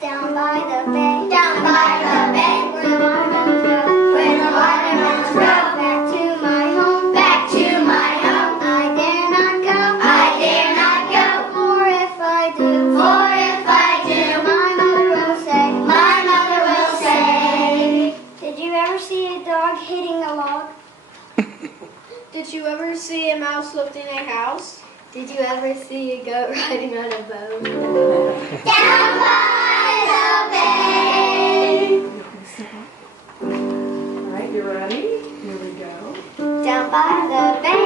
Down by the bay, where the watermelons grow, where the watermelons grow. Back to my home, back to my home. I dare not go, I dare not go. For if I do, my mother will say, my mother will say. Did you ever see a dog hitting a log? Did you ever see a mouse lifting a house? Did you ever see a goat riding on a boat? Down by the bay. All right, you ready? Here we go. Down by the bay,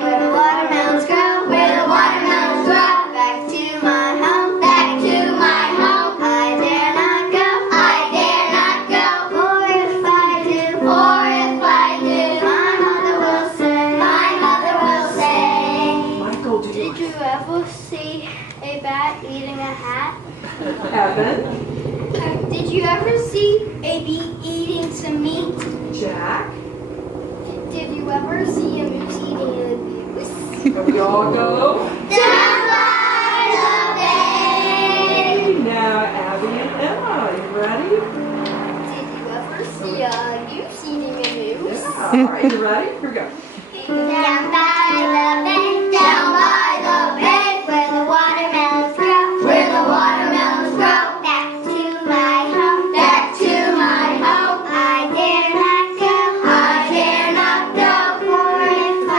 where the watermelons grow, where the watermelons grow. Back to my home, back to my home. I dare not go, I dare not go. For if I do, my mother will say, my mother will say. Michael, do you Did you ever see a bat eating a hat? Evan, Did you ever see a bee eating some meat? Jack, Did you ever see a moose eating a goose? here we all go. Down by the bay. Now, Abby and Emma, you ready? Did you ever see a goose eating a moose? Yeah. All right, you ready? Here we go. Down by the bay, where the watermelons grow, where the watermelons grow. Back to my home, back to my home. I dare not go, I dare not go. For if I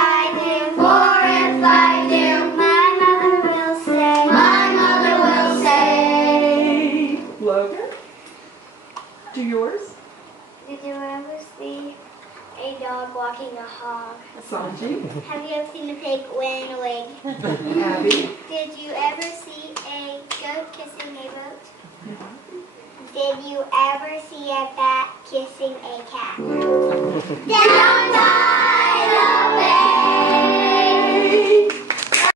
do, my mother will say, my mother will say. Logan, do yours. Did you ever see a dog walking a hog? Sanji, Have you ever seen a pig wearing a wig? Abby, Did you ever see a goat kissing a boat? Did you ever see a bat kissing a cat? Down